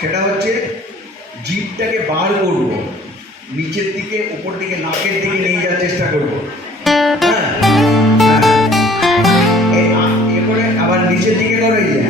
সেটা হচ্ছে জিভটাকে বার করব, নিচের দিকে উপর দিকে নাকের দিকে নিয়ে যাওয়ার চেষ্টা করবো। হ্যাঁ এ করে আবার নিচের দিকে করো, এই যে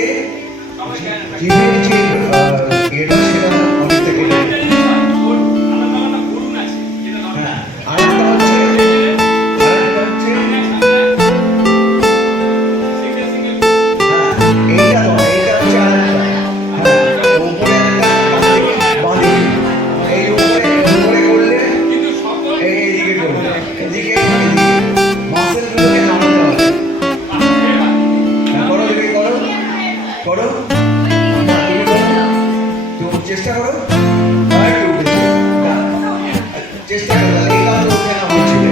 করলে জিভের যে এটা সেটা অনেকটা কেটে যাবে। হ্যাঁ, আরেকটা হচ্ছে এইটা তো এইটা হচ্ছে আরেকটা। হ্যাঁ, উপরে একটা বাঁদিকে এই উপরে করলে এইদিকে করবে, এদিকে মাসেলগুলোকে নামাতে হবে। হ্যাঁ, করো দেখি, করো করো। না, তুমি করো, তুমি চেষ্টা করো। আর একটু উঠেছে না, চেষ্টা করো, তাহলে এই কাজ ওকে না বলছিলে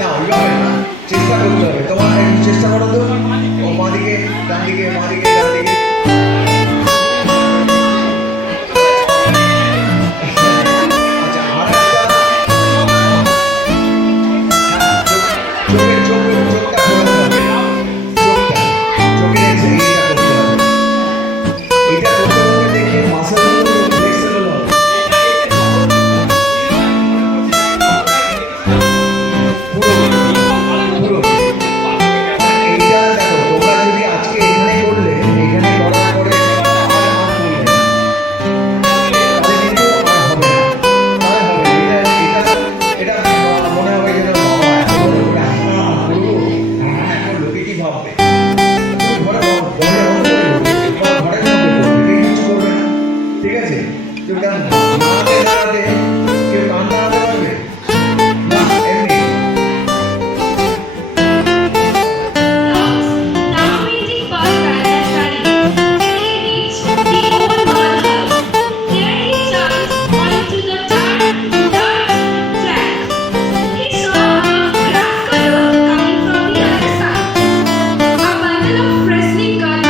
না, ওইভাবে না, চেষ্টা করতে হবে তোমার, একটু চেষ্টা করো তো। ও বাঁদিকে ডান দিকে, বাঁদিকে ডান দিকে। আচ্ছা, আর একটা, হ্যাঁ, চোখটা ঘোরাতে হবে, চোখের এইটা করতে হবে। এইটা করতে করতে দেখে মাসেলগুলো ফ্লেক্সিবল হবে। পুরো পুরো এইটা দেখো, তোমরা যদি আজকে এখানে করলে, এখানে করার পরে আর করলে, তাহলে কিন্তু আর হবে না, তাহলে হবে না। এটা মনে হবে যেন বাবা এত বড় করে করবো, করলো কি ভাববে। তুমি ঘরে ঘরে বন্ধ করে করবে, বা ঘরের মধ্যে করবে, কেউ কিছু করবে না, ঠিক আছে? কেউ কান নাড়াতে নাড়াতে কেউ কান নাড়াতে পারবে না, এমনি। Now waiting for Raja's study, he reached the old mall house. There he chanced onto the dirt track. He saw a craft color coming from the other side. A bundle of wrestling gun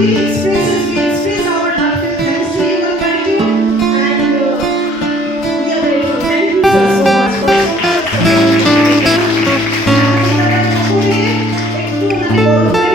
heartily express our heartfelt thanks to you and gratitude. And we are very thank you sir, so much for একটু মানে বড় করে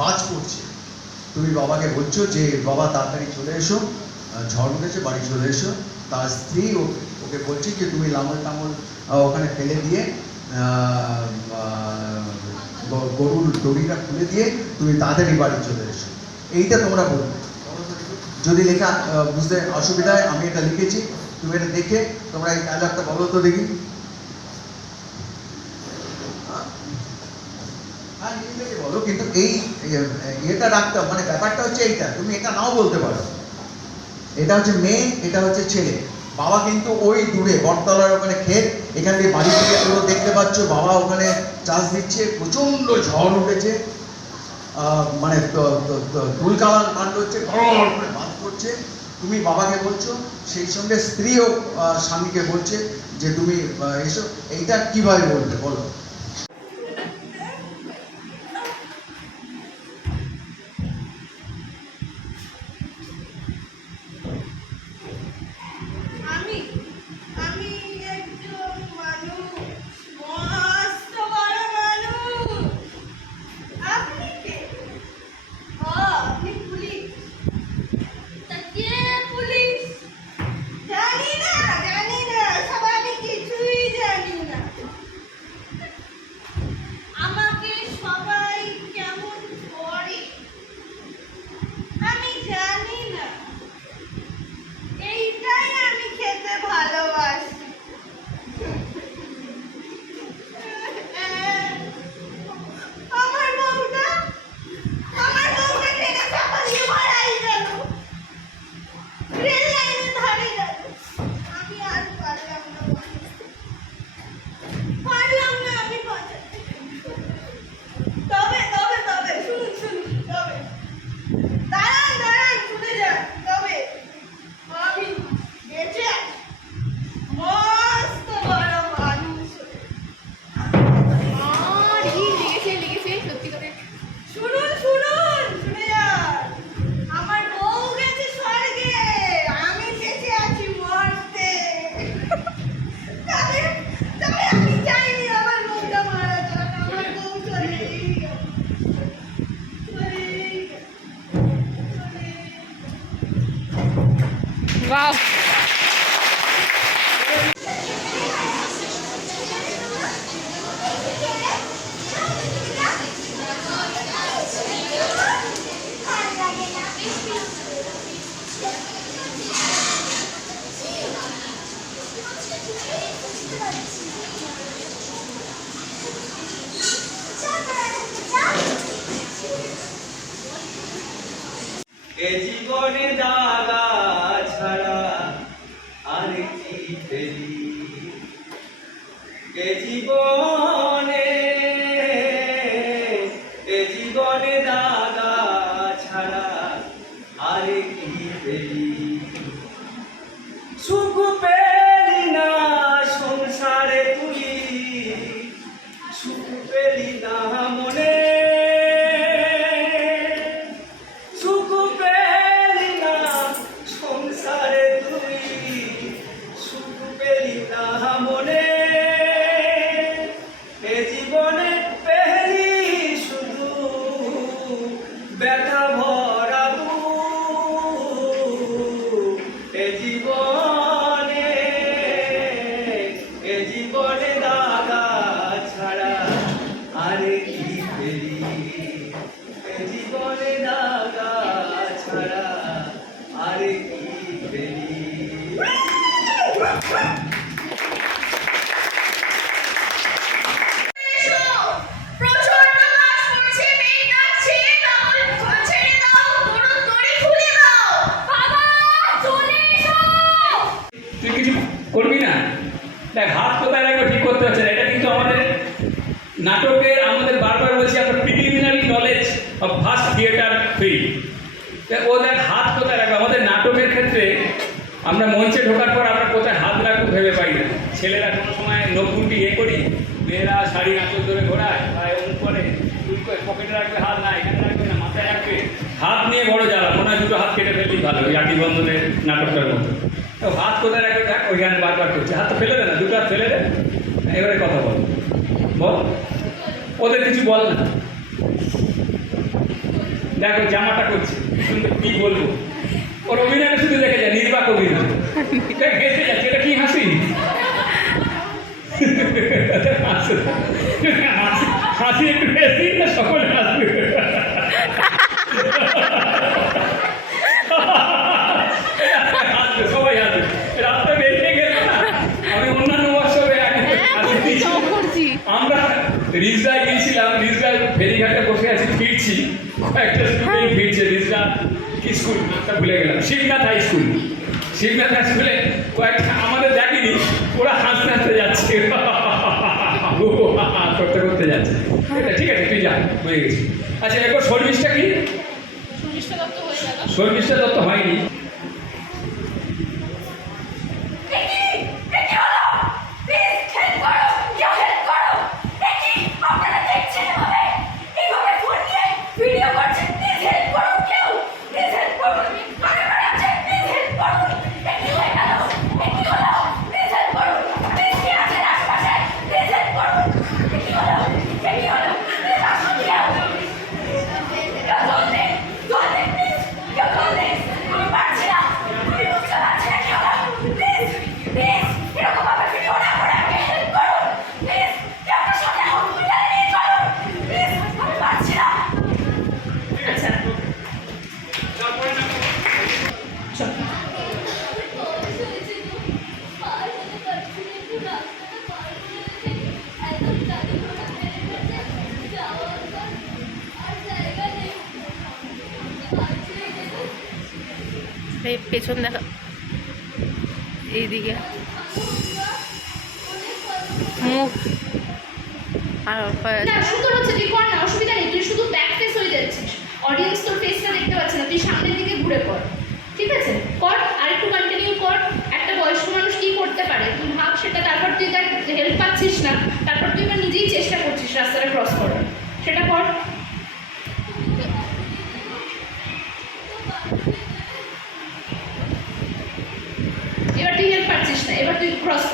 বাজ পড়ছে, তুমি বাবাকে বলছো যে বাবা তাড়াতাড়ি চলে এসো, ঝড় উঠেছে, বাড়ি চলে এসো। তার স্ত্রী ওকে বলছে যে তুমি লাঙল টাঙল ওখানে ফেলে দিয়ে গরুর দড়িটা খুলে দিয়ে তুমি তাড়াতাড়ি বাড়ি চলে এসো। এইটা তোমরা বলবে। যদি লেখা বুঝতে অসুবিধা হয়, আমি এটা লিখেছি, তুমি এটা দেখে তোমরা এই ডায়লগটা বলো তো দেখি। হ্যাঁ নিজে বলো, কিন্তু এই এটা রাখতে মানে ব্যাপারটা হচ্ছে এইটা, তুমি এটা নাও বলতে পারো। এটা হচ্ছে মেয়ে, এটা হচ্ছে ছেলে। বাবা কিন্তু ওই দূরে বটতলার ওখানে ক্ষেত, এখান থেকে বাড়ি থেকে পুরো দেখতে পাচ্ছ বাবা ওখানে চাষ দিচ্ছে, প্রচন্ড ঝড় উঠেছে, মানে তুলকালান কাণ্ড হচ্ছে, গড় করে বাদ করছে। তুমি বাবাকে বলছো, সেই সঙ্গে স্ত্রীও স্বামীকে বলছে যে তুমি এসো। এইটা কিভাবে বলবে বলো? আমি একজন মানুষ, মস্ত বড় মানুষ। আপনি কে? ও, আপনি পুলিশ? তা কে পুলিশ? জানি না, সব আমি কিছুই জানি না। আমাকে সবাই কেমন করে আমি জানি না। এইটাই আমি খেতে ভালোবাসি। আমার বউটা ট্রেনে চাপা দিয়ে মারাই গেল, রেল লাইনের ধারে গেল। আমি আর পারলাম না আমি বাঁচাতে। তবে শুনুন তবে দাঁড়ান শুনে যান। তবে আমি বেঁচে আছি, মস্ত বড় মানুষ। লেগেছে সত্যি করে। শুনুন শুনে যান। আমার বউ গেছে স্বর্গে, আমি বেঁচে আছি মরতে। তবে আমি চাইনি আমার বউটা মারা যাক। আমার বউ চলেই গেল। বাহ, এ জীবনে দাগা ছাড়া আর কি পেলি, এ জীবনে দাগা ছাড়া আর কি পেলি, সুখ পেলি না সংসারে তুই, সুখ পেলি না মনে, সুখ পেলি না সংসারে তুই, সুখ পেলি না মনে, এ জীবনে পেলি শুধু ব্যথা ভরা বুক, এ জীবনে দাগা ছাড়া আর কি পেলি, এ জীবনে দাগা ছাড়া আর কি পেলি। প্রচন্ড বাস পড়ছে, মেঘ ডাকছে, তাহলে ছেড়ে দাও, গরুর দড়ি খুলে দাও। বাবা চলে এসো। তুই কিছু করবি না? দেখ হাত কোথায় রাখবে ঠিক করতে হচ্ছে না। এটা কিন্তু আমাদের নাটকের, আমাদের বারবার বলছি আমরা preliminary knowledge of first theatre film. ও দেখ হাত কোথায় রাখবে। আমাদের নাটকের ক্ষেত্রে আমরা মঞ্চে ঢোকার পর আমরা কোথায় হাত রাখবো ভেবে পাই না। ছেলেরা কোনো সময় নখুনটি করি, মেয়েরা শাড়ি আঁচল ধরে ঘোরায় বা অমুক করে, তুই পকেটে রাখবে হাত, না এখানে রাখবে না মাথায় রাখবে। হাত নিয়ে বড় জ্বালা, মনে হয় দুটো হাত কেটে ফেললেই ভালো, ওই আটি বন্ধনের নাটকটার মতো। তো হাত কোথায় রাখবে দেখ, ওইখানে বারবার করছে, হাত তো ফেলে দে না, দুটো হাত ফেলে দে। এবারে কথা বল, ওদের কিছু বল না। দেখো জামাটা করছে শুনতে কি বলবো ওর অভিনয়টা শুধু দেখে যায় নির্বাক অভিনয় এটা ঘেসে যাচ্ছে এটা কি হাসি হাসি একটু বেশি না সকলে হাসবে হাসবে সবাই হাসবে রাস্তা বেরিয়ে গেল না আমি অন্যান্য বছরে আমরা রিজদায় গিয়েছিলাম রিজদায় ফেরিঘাটে বসে আছি ফিরছি কয়েকটা স্টুডেন্ট ফিরছে রিজদা কি স্কুল নামটা ভুলে গেলাম Shibnath high school Shibnath high স্কুলে কয়েকটা আমাদের দেখিনি ওরা হাসতে হাসতে যাচ্ছে করতে করতে যাচ্ছে ঠিক আছে তুই যা হয়ে গেছি আচ্ছা এরপর শর্মিষ্ঠা কি শর্মিষ্ঠা দত্ত হয়নি পেছন দেখা এইদিকে মুখ আর না সুন্দর হচ্ছে তুই কর না অসুবিধা নেই তুই শুধু ব্যাক ফেস হয়ে যাচ্ছিস অডিয়েন্স তোর ফেসটা দেখতে পাচ্ছে না তুই সামনের দিকে ঘুরে কর ঠিক আছে কর আর একটু কন্টিনিউ কর একটা বয়স্ক মানুষ কি করতে পারে তুই ভাব সেটা তারপর তুই তার হেল্প পাচ্ছিস না তারপর তুই এবার নিজেই চেষ্টা করছিস রাস্তাটা ক্রস করার সেটা কর এবার তুই হেল্প পাচ্ছিস না এবার তুই ক্রস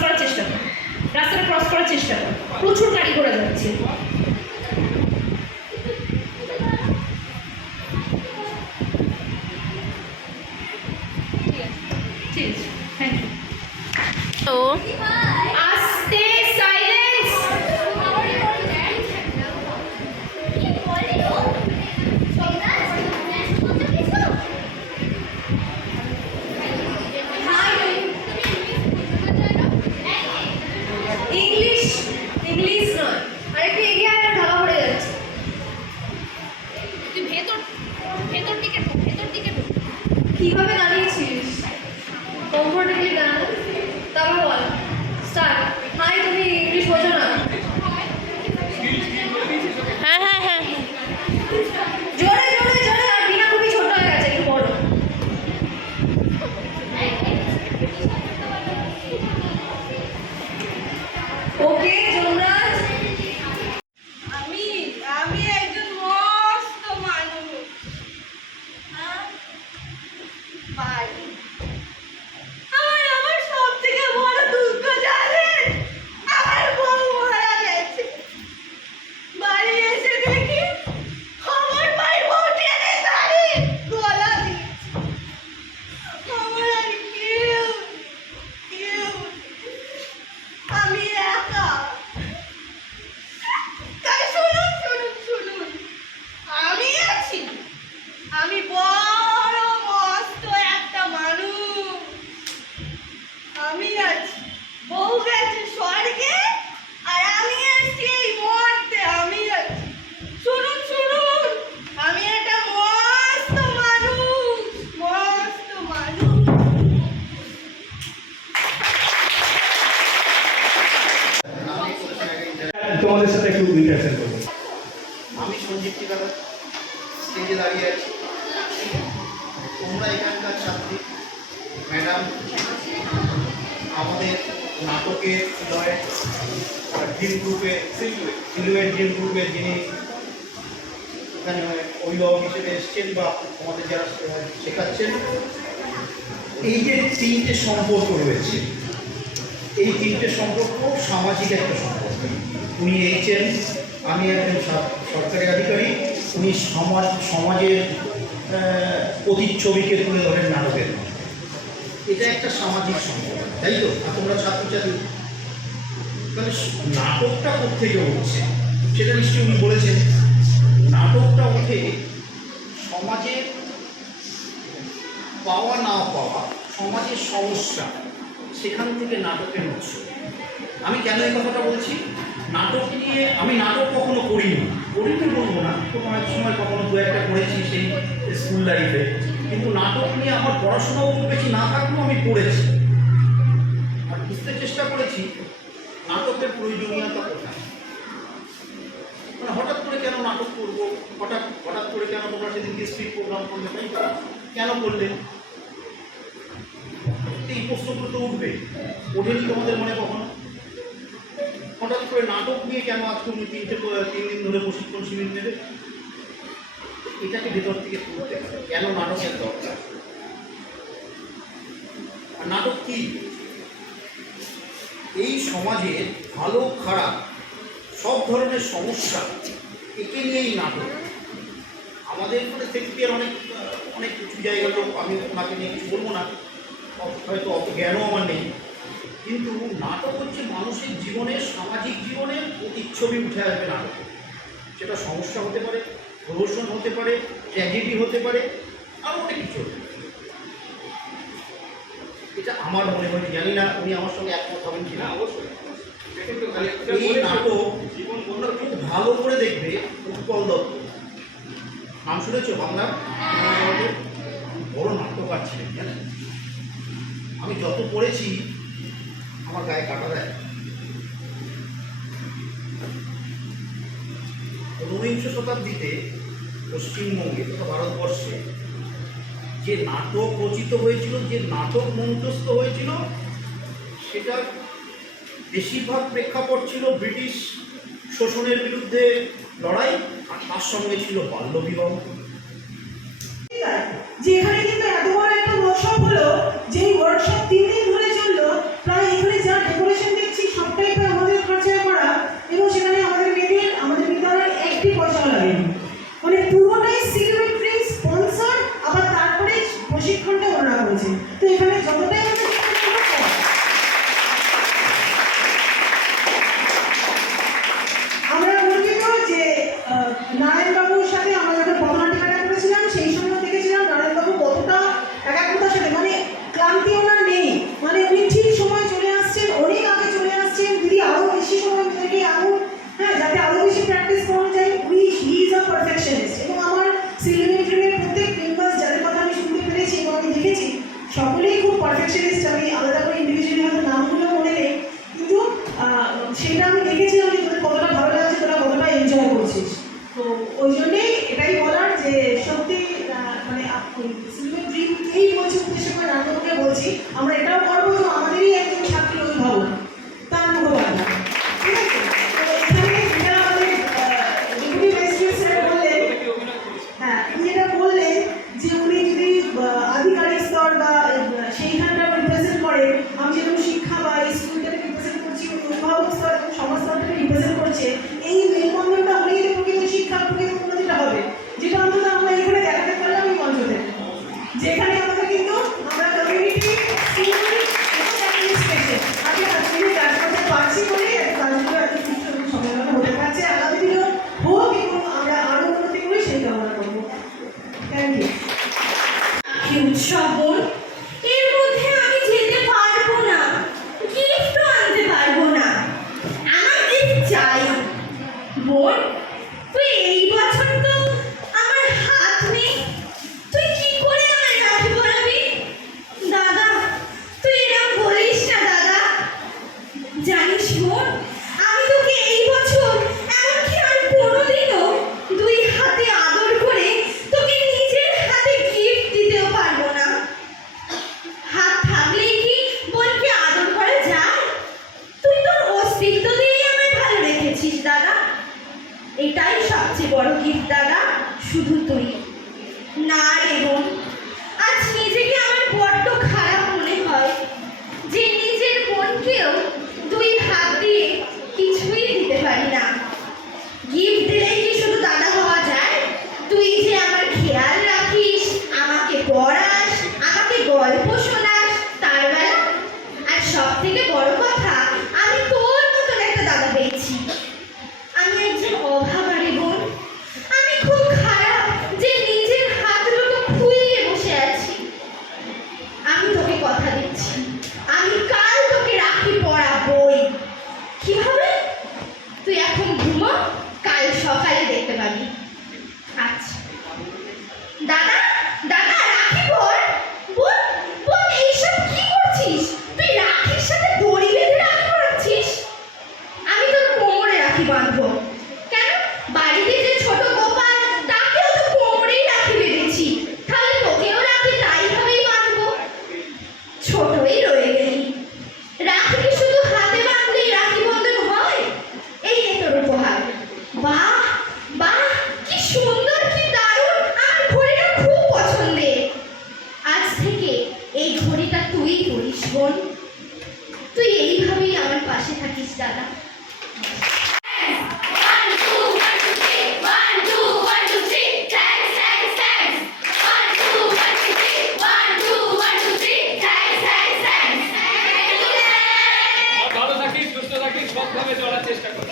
করার চেষ্টা কর রাস্তাটা ক্রস করার চেষ্টা কর প্রচুর গাড়ি ঘোড়া যাচ্ছে ঠিক আছে থ্যাংক ইউ তো আস্তে সাইলেন্স ইংলিশ নয় আরেকটু এগিয়ে আর ঢাকা পড়ে যাচ্ছে তুই ভেতর দিকে ঢোক কিভাবে দাঁড়িয়েছিস কমফোর্টেবলি দাঁড়ানো তারপর বল স্টার্ট হাই তুমি ইংলিশ বোঝো না হ্যাঁ হ্যাঁ হ্যাঁ জোরে জোরে জোরে আর বিনা খুবই ছোট হয়ে গেছে একটু বড় ওকে যমরাজ আমি একজন মস্ত মানুষ ভাই আমার সব থেকে বড় দুঃখ জানেন আমার বউ মারা গেছে বাড়ি এসে দেখি আমার ভাই বউ টেনে ধরে গলা দিচ্ছে আমার আর কেউ আমি একা তাই শুনুন আমি আছি আমি বড় মস্ত একটা মানুষ আমি আছি বউ গেছে স্বর্গে আর আমি আছি এই মুহূর্তে আমি আছি শুনুন আমি একটা মস্ত মানুষ তোমাদের সাথে একটু ইন্টারঅ্যাকশন করবো আমি সঞ্জীব ঠিকাদার স্টেজে দাঁড়িয়ে আছি তোমরা এখানকার ছাত্রী ম্যাডাম আমাদের নাটকের ড্রিম গ্রুপে সিলুয়েট ড্রিম গ্রুপের যিনি এখানে অভিভাবক হিসেবে এসছেন বা আমাদের যারা শেখাচ্ছেন এই যে তিনটে সম্পর্ক রয়েছে এই তিনটে সম্পর্ক সামাজিক একটা সম্পর্ক উনি এইচএম আমি একজন সরকারি আধিকারিক উনি সমাজের প্রতিচ্ছবিকে তুলে ধরেন নাটকের। এটা একটা সামাজিক সম্পর্ক, তাই তো? আর তোমরা ছাত্রছাত্রী, তাহলে নাটকটা কোত্থেকে উঠছে সেটা নিশ্চয়ই উনি বলেছেন। নাটকটা ওঠে সমাজের পাওয়া না পাওয়া, সমাজের সমস্যা, সেখান থেকে নাটকের উৎস। আমি কেন এই কথাটা বলছি? নাটক নিয়ে আমি নাটক কখনো করিনি বলবো না, কোনো এক সময় কখনো দু একটা করেছি সেই স্কুল লাইফে, কিন্তু নাটক নিয়ে আমার পড়াশোনাও খুব বেশি না থাকলেও আমি পড়েছি আর বুঝতে চেষ্টা করেছি নাটকের প্রয়োজনীয়তা কোথায়। মানে হঠাৎ করে কেন নাটক করবো, হঠাৎ করে কেন তোমরা সেদিনকে স্ট্রিট প্রোগ্রাম করলে, তাই তো? কেন করলে? এই প্রশ্নগুলো তো উঠবে, ওঠেনি তোমাদের মনে কখনো? হঠাৎ করে নাটক নিয়ে কেন আজকে উনি 3 দিন ধরে প্রশিক্ষণ শিবির নেবে? এটাকে ভেতর থেকে তুলতে হবে, কেন নাটকের দরকার, আর নাটক কি? এই সমাজের ভালো খারাপ সব ধরনের সমস্যা একে নিয়েই নাটক। আমাদের মানে শেক্সপিয়ার অনেক কিছু জায়গা লোক, আমি ওনাকে নিয়ে কিছু বলবো না, হয়তো অত জ্ঞানও আমার নেই, কিন্তু নাটক হচ্ছে মানুষের জীবনের, সামাজিক জীবনের প্রতিচ্ছবি উঠে আসবে নাটকে। সেটা সমস্যা হতে পারে, প্রহসন হতে পারে, ট্র্যাজেডি হতে পারে, আরও অনেক কিছু হতে পারে। এটা আমার মনে হয়, জানি না উনি আমার সঙ্গে একমত হবেন কিনা। অবশ্যই এই নাটক তোমরা খুব ভালো করে দেখবে। উৎপল দত্ত নাম শুনেছ? বাংলার বড় নাট্যকার ছিলেন, জানেন? আমি যত পড়েছি আমার গায়ে কাটা দেয়। 19শ শতাব্দীতে পশ্চিমবঙ্গে তথা ভারতবর্ষে যে নাটক রচিত হয়েছিল, যে নাটক মঞ্চস্থ হয়েছিল, সেটার বেশিরভাগ প্রেক্ষাপট ছিল ব্রিটিশ শোষণের বিরুদ্ধে লড়াই, আর তার সঙ্গে ছিল বাল্যবিবাহ। যেখানে কিন্তু এত বড় একটা ওয়ার্কশপ হলো, যেই ওয়ার্কশপ 3 দিন ধরে চললো, প্রায় এখানে যা ডেকোরেশন দেখছি সবটাই প্রায় আমাদের খরচায় করা, এবং সেখানে আমাদের মেয়েদের, আমাদের বিদ্যালয়ের একটি পয়সাও লাগেনি। মানে পুরোটাই সিকিউরিটি স্পন্সর, আবার তারপরে প্রশিক্ষণটা ওনারা করেছে। তো এখানে যতটাই আমাদের আমরা গর্বিত যে নারায়ণবাবুর সাথে আমরা যখন পথনাটিকাটা করেছিলাম সেই সময় দেখেছিলাম নারায়ণবাবু কতটা একাগ্রতার সাথে, মানে ক্লান্তি ওনার নেই, মানে উনি ঠিক সময় চলে আসছেন, অনেক আগে চলে আসছেন, যদি আরও বেশি সময় থেকে আরও যাতে আরও বেশি প্র্যাকটিস করা যায়। He is a perfectionist. এবং আমার সিলভার ড্রিমের প্রত্যেক মেম্বার্স যাদের কথা আমি শুনতে পেরেছি এবং আমি দেখেছি, সকলেই খুব পারফেকশনিস্ট। আমি আলাদা করে ইন্ডিভিজুয়ালি হয়তো নামগুলো মনে নেই, কিন্তু সেটা আমি দেখেছিলাম যে তোদের কতটা ভালো লাগছে, তোরা কতটা এনজয় করছিস। তো ওই জন্যেই এটাই বলার যে সত্যি মানে সিলভার ড্রিমকেই বলছি, উদ্দেশ্য করে নাটককে বলছি। আমরা এটাও করবো যে আমাদেরই একজন ছাত্রী অভিভাবক তার মুখোপাধ্যায়, ঠিক আছে? তো এখানে যেটা আমাদের ডেপুটি ম্যাজিস্ট্রেট স্যার বললেন, হ্যাঁ উনি এটা বললেন যে উনি যদি আধিকারিক স্তর বা সেইখানটা রিপ্রেজেন্ট করে, আমি যেরকম শিক্ষা বা এই স্কুলটাকে রিপ্রেজেন্ট করছি, অভিভাবক স্তর এবং সমাজ স্তরটাকে রিপ্রেজেন্ট করছে, এই মেলবন্ধনটা হলেই যে প্রকৃত শিক্ষা, প্রকৃত উন্নতিটা হবে, যেটা অন্তত আমরা এখানে দেখাতে পারলাম এই মঞ্চ থেকে, যেখানে আমাদের কিন্তু আমরা কমিউনিটি ঝড়িটা তুই করিস বোন, তুই এইভাবেই আমার পাশে থাকিস দাদা। ভালো থাকিস, সুস্থ থাকিস, সবভাবে চলার চেষ্টা কর।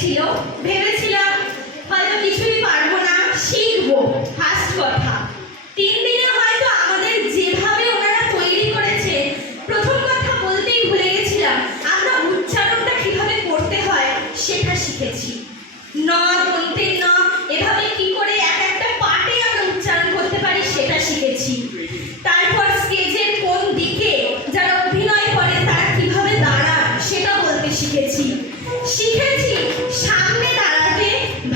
ছিল ভেবেছিলাম হয়তো কিছুই পারবো না, শিখবো ফার্স্ট কথা। 3 দিনে হয়তো আমাদের যেভাবে ওনারা তৈরি করেছে, প্রথম কথা বলতেই ভুলে গেছিলাম, আমরা উচ্চারণটা কিভাবে করতে হয় সেটা শিখেছি। ন দন্তে ন, এভাবে কি করে এক একটা পার্টে আমরা উচ্চারণ করতে পারি সেটা শিখেছি। তারপর স্টেজের কোন দিকে যারা অভিনয় করে তারা কিভাবে দাঁড়ান সেটা বলতে শিখেছি। সামনে দাঁড়াতে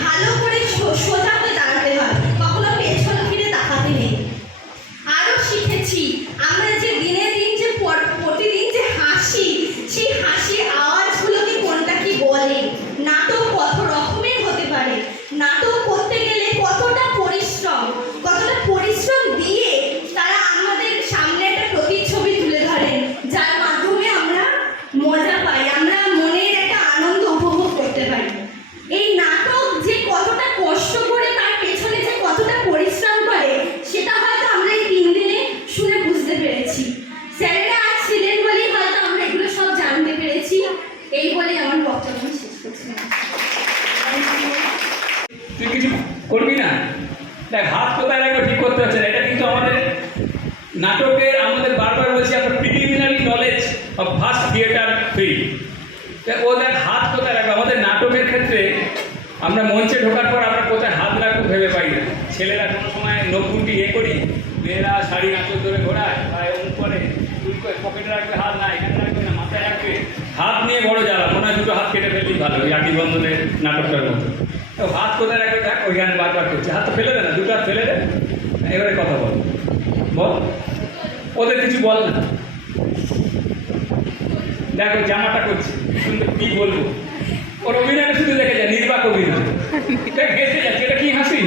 ভালো করে সোজা হয়ে দাঁড়াতে হয়, কখনো পেছন ফিরে তাকাতে নেই। আরও শিখেছি আমরা যে দিনে দিন যে প্রতিদিন যে হাসি, সেই হাসির আওয়াজগুলোকে কোনটা কি বলে, নাটক কত রকমের হতে পারে, নাটক করতে গেলে কতটা পরিশ্রম দিয়ে তারা আমাদের সামনে একটা প্রতিচ্ছবি তুলে ধরেন, যার মাধ্যমে আমরা মজা পাই, আমরা মনের একটা আনন্দ উপভোগ করতে পারি। এই নাটক যে কতটা কষ্ট করে, তার পেছনে যে কতটা পরিশ্রম করে, সেটা হয়তো আমরা এই 3 দিনে শুনে বুঝতে পেরেছি। স্যারেরা আজ ছিলেন বলেই হয়তো আমরা এগুলো সব জানতে পেরেছি। এই বলে আমার বক্তব্য শেষ করছি। তুই কিছু করবি না, দেখ হাত কোথায় রাখবে ঠিক করতে হচ্ছে না। এটা কিন্তু আমাদের নাটকের, আমাদের বারবার বলছি আমরা preliminary knowledge of first theatre film. ও দেখ হাত কোথায় রাখবে। আমাদের নাটকের ক্ষেত্রে আমরা মঞ্চে ঢোকার পর আমরা কোথায় হাত রাখবো ভেবে পাই না। ছেলেরা কোনো সময় নখগুন্টি করি, মেয়েরা শাড়ি আঁচল ধরে ঘোরায় বা এমন করে, তুই পকেটে রাখবে হাত, না এখানে রাখবে না মাথায় রাখবে। হাত নিয়ে বড় জ্বালা, মনে হয় 2টো হাত কেটে ফেললেই ভালো, ওই আটি বন্ধনের নাটকটার মতো। তো হাত কোথায় রাখবে দেখ, ওইখানে বারবার করছে, হাত তো ফেলে দে না, 2টো হাত ফেলে দে। এবারে কথা বল, ওদের কিছু বল না। দেখো জামাটা করছে, শুনতে কি বলবো, ওর অভিনয়টা শুধু দেখে যায়, নির্বাক অভিনয়, হেসে যাচ্ছে। এটা কি হাসি?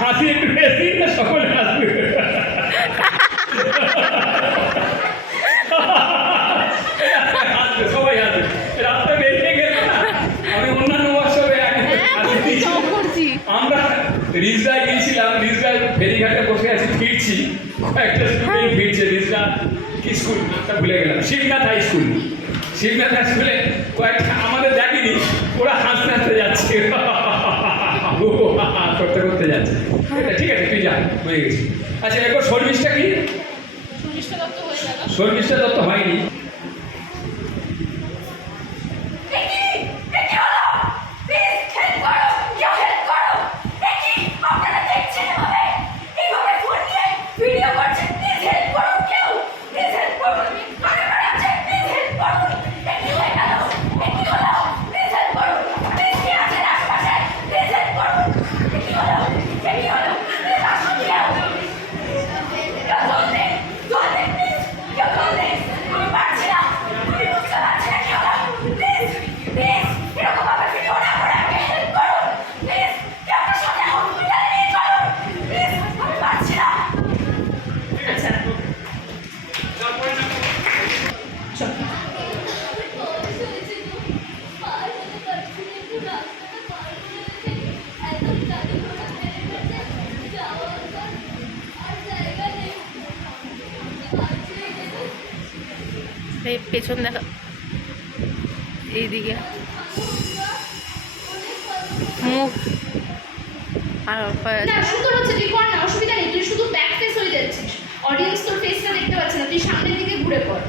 হাসি একটু বেশি না, সকলে হাসবে। সবাই হাসবে, রাস্তা বেরিয়ে গেল না। আমি অন্যান্য বছরে আমরা রিজদায় গিয়েছিলাম, রিজদায় ফেরিঘাটে বসে আছি, ফিরছি, একটা স্টুডেন্ট ফিরছে, রিজদা কি স্কুল নামটা ভুলে গেলাম, Shibnath high school. Shibnath high স্কুলে কয়েকটা আমাদের দেখেনি, ওরা হাসতে হাসতে যাচ্ছে, করতে করতে যাচ্ছে। ঠিক আছে তুই যা, হয়ে গেছি। আচ্ছা এরপর শর্মিষ্ঠা কি? শর্মিষ্ঠা দত্ত হয়নি। Your goodness! এই পেছন দেখা, এইদিকে মুখ আর না সুন্দর হচ্ছে, তুই কর না, অসুবিধা নেই, তুই শুধু ব্যাক ফেস হয়ে যাচ্ছিস, অডিয়েন্স তোর ফেসটা দেখতে পাচ্ছে না, তুই সামনের দিকে ঘুরে কর,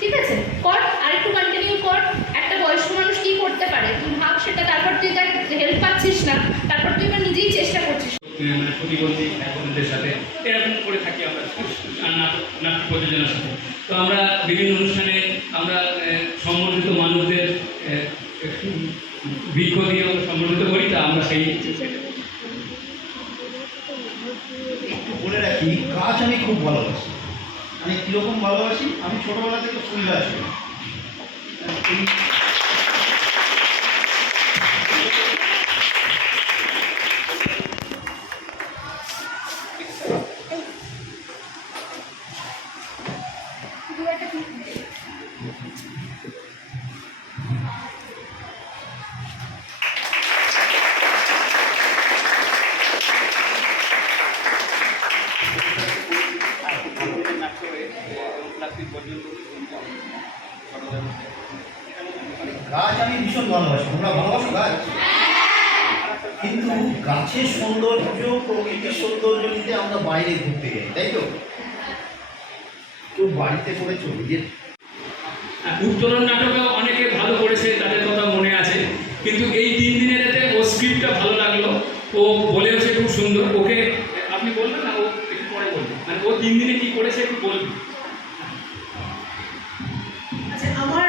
ঠিক আছে? কর, আরেকটু কন্টিনিউ কর। একটা বয়স্ক মানুষ কি করতে পারে তুই ভাব সেটা, তারপর তুই তার হেল্প পাচ্ছিস না, তারপর তুই এবার নিজেই চেষ্টা করছিস। মানে প্রতিবন্ধী ভাই বোনদের সাথে এরকম করে থাকি আমরা নাটক প্রযোজনার সাথে। তো আমরা বিভিন্ন অনুষ্ঠানে আমরা সম্বর্ধিত মানুষদের বৃক্ষ দিয়ে সম্বর্ধিত করি, তা আমরা সেই একটু বলে রাখি, গাছ আমি খুব ভালোবাসি। আমি কীরকম ভালোবাসি, আমি ছোটোবেলা থেকে ফুল গাছ করি। গাছ আমি ভীষণ ভালোবাসি। তোমরা ভালোবাসো গাছ? কিন্তু গাছের সৌন্দর্য, প্রকৃতির সৌন্দর্য নিতে আমরা বাইরে ঘুরতে যাই, তাই তো? কেউ বাড়িতে করেছো নিজের? উত্তরণ নাটকে অনেকে ভালো করেছে, তাদের কথা মনে আছে, কিন্তু এই 3 দিনের এতে ও স্ক্রিপ্টটা ভালো লাগলো, ও বলেওছে খুব সুন্দর। ওকে আপনি বলবেন না, ও একটু পরে বলবেন, মানে ও 3 দিনে কি করেছে একটু বলবেন। আচ্ছা, আমার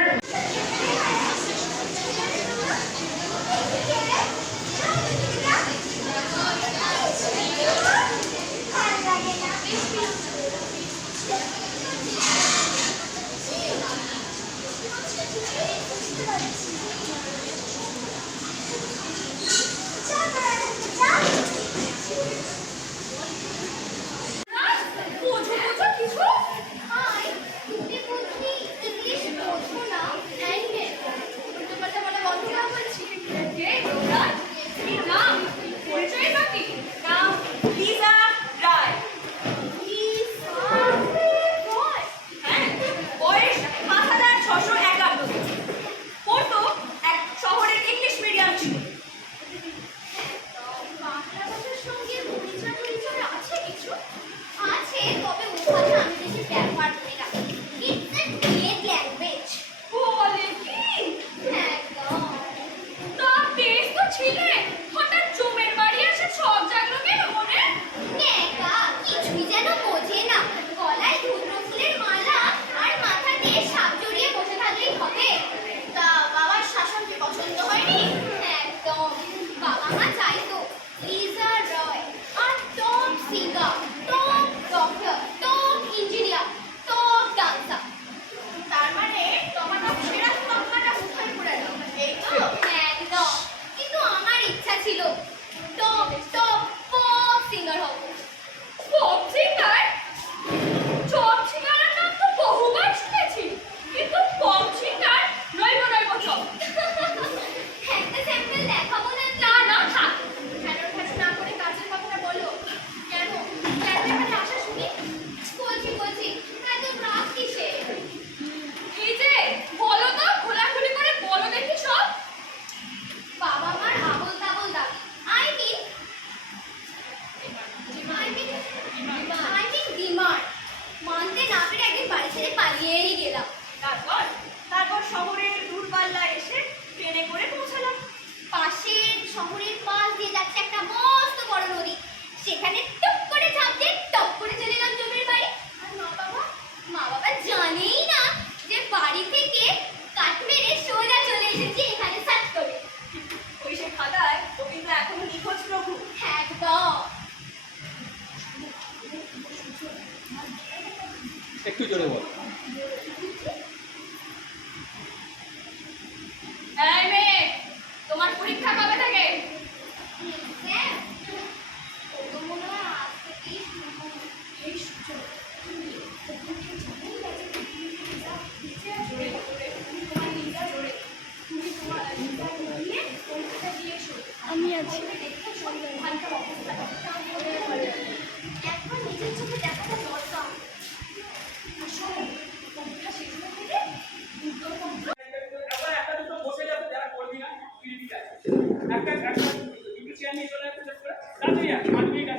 একটু জোরে বল। এই মেয়ে, তোমার পরীক্ষা কবে থেকে? আমি আছি। এখন নিজের চোখে দেখাটা দরকার। একটা দুটো চেয়ার নিয়ে চলে আসতে তাড়াতাড়ি আসো 5 মিনিট